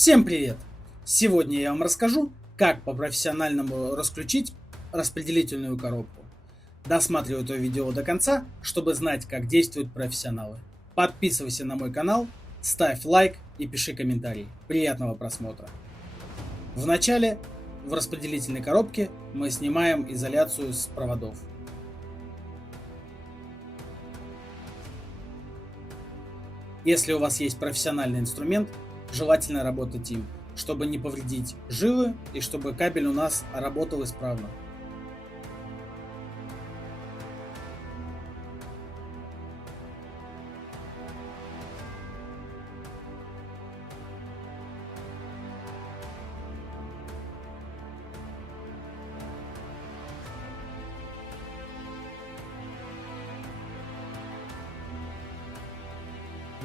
Всем привет! Сегодня я вам расскажу, как по-профессиональному расключить распределительную коробку. Досматривай это видео до конца, чтобы знать, как действуют профессионалы. Подписывайся на мой канал, ставь лайк и пиши комментарий. Приятного просмотра! Вначале в распределительной коробке мы снимаем изоляцию с проводов. Если у вас есть профессиональный инструмент, желательно работать им, чтобы не повредить жилы и чтобы кабель у нас работал исправно.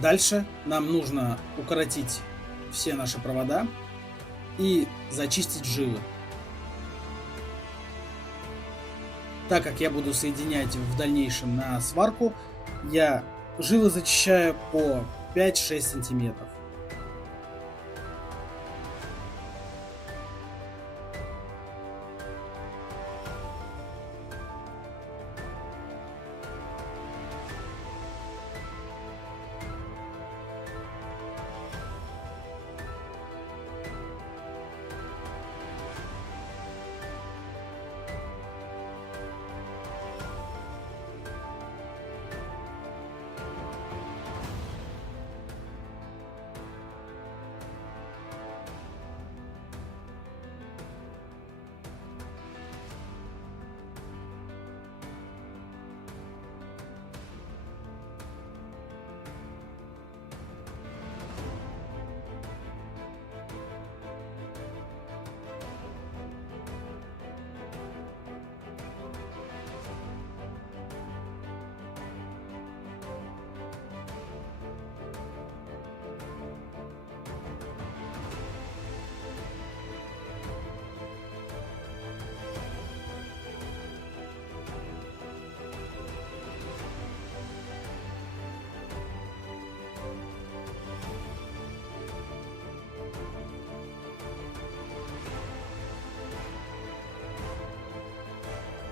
Дальше нам нужно укоротить все наши провода и зачистить жилы. Так как я буду соединять в дальнейшем на сварку, я жилы зачищаю по 5-6 сантиметров.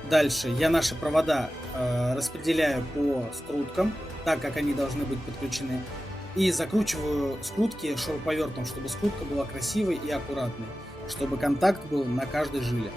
Дальше я наши провода распределяю по скруткам, так как они должны быть подключены. И закручиваю скрутки шуруповертом, чтобы скрутка была красивой и аккуратной, чтобы контакт был на каждой жиле.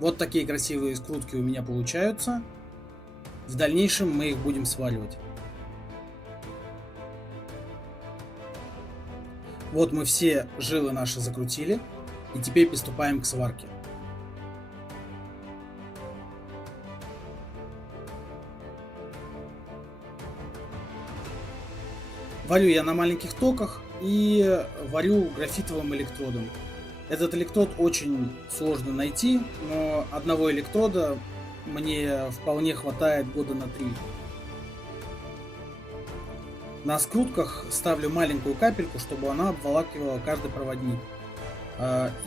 Вот такие красивые скрутки у меня получаются. В дальнейшем мы их будем сваривать. Вот мы все жилы наши закрутили. И теперь приступаем к сварке. Варю я на маленьких токах и варю графитовым электродом. Этот электрод очень сложно найти, но одного электрода мне вполне хватает года на 3. На скрутках ставлю маленькую капельку, чтобы она обволакивала каждый проводник.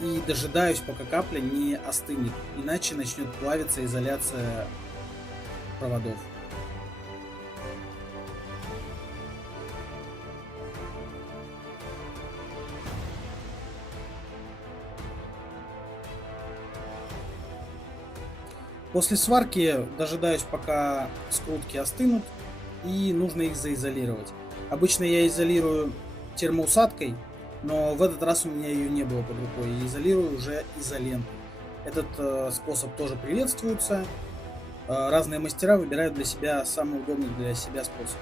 И дожидаюсь, пока капля не остынет, иначе начнет плавиться изоляция проводов. После сварки дожидаюсь, пока скрутки остынут, и нужно их заизолировать. Обычно я изолирую термоусадкой, но в этот раз у меня ее не было под рукой, и изолирую уже изолентой. Этот способ тоже приветствуется. Разные мастера выбирают для себя самый удобный для себя способ.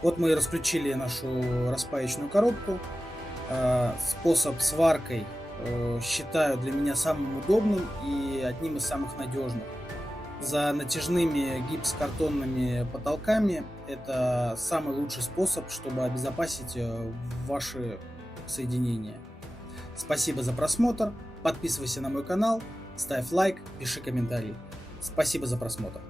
Вот мы и расключили нашу распаечную коробку. Способ сваркой считаю для меня самым удобным и одним из самых надежных. За натяжными гипсокартонными потолками это самый лучший способ, чтобы обезопасить ваши соединения. Спасибо за просмотр. Подписывайся на мой канал, ставь лайк, пиши комментарий. Спасибо за просмотр.